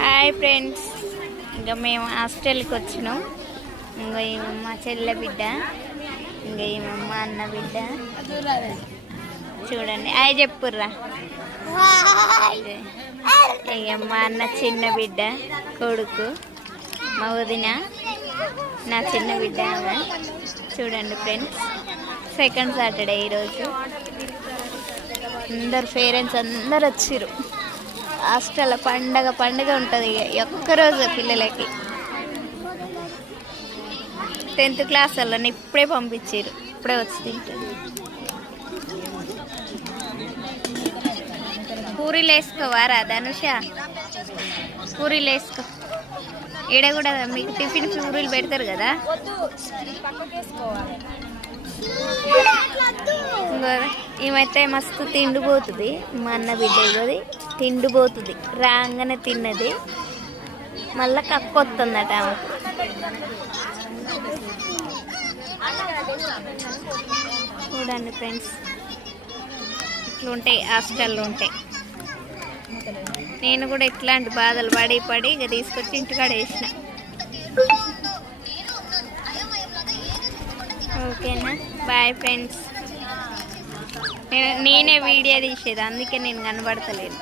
Hi friends, ఇంకా మేము హాస్టల్కి వచ్చినాం. ఇంకా ఈమె మా చెల్లె బిడ్డ, ఇంకా ఈమె మా అన్న బిడ్డ. చూడండి, హాయ్ చెప్పుర్రా. ఇక మా అన్న చిన్న బిడ్డ కొడుకు, మా వదిన నా చిన్న బిడ్డ. చూడండి ఫ్రెండ్స్, సెకండ్ సాటర్డే ఈరోజు. అందరు పేరెంట్స్ అందరు వచ్చిర్రు. హాస్టల్ పండగ ఉంటుంది ఒక్కరోజు పిల్లలకి. 10th క్లాస్ వాళ్ళని ఇప్పుడే పంపించారు, ఇప్పుడే వచ్చి తింటారు. పూరీలు వేసుకోవారా ధనుష? పూరీలు వేసుకో. ఈడ కూడా మీకు టిఫిన్ పూరీలు పెడతారు కదా. ఈమైతే మస్తు తిండిపోతుంది. మా అన్న బిడ్డ ఇవ్వది తిండిపోతుంది. రాగానే తిన్నది, మళ్ళీ కక్కొస్తుందట ఆమెకు. చూడండి ఫ్రెండ్స్, ఇట్లుంటాయి హాస్టల్లో ఉంటాయి. నేను కూడా ఇట్లాంటి బాధలు పడి ఇక తీసుకొచ్చి ఇంటికాడ వేసిన. ఓకేనా, బాయ్ ఫ్రెండ్స్. నేనే వీడియో తీసేది, అందుకే నేను కనబడతలేదు.